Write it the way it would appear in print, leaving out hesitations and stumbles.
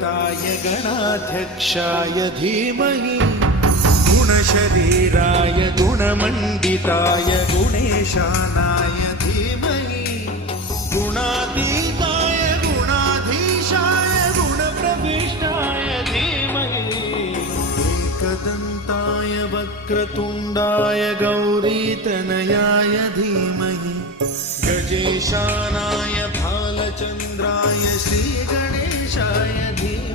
गणाधिपताय गणाध्यक्षाय धीमहि गुणशरीराय गुणमण्डिताय गुणेशानाय धीमहि गुणातीताय गुणाधीशाय गुणप्रविष्टाय धीमहि एकदन्ताय वक्रतुण्डाय गौरीतनयाय धीमहि गजेशानाय भालचन्द्राय श्रीगणेशाय धीमहि।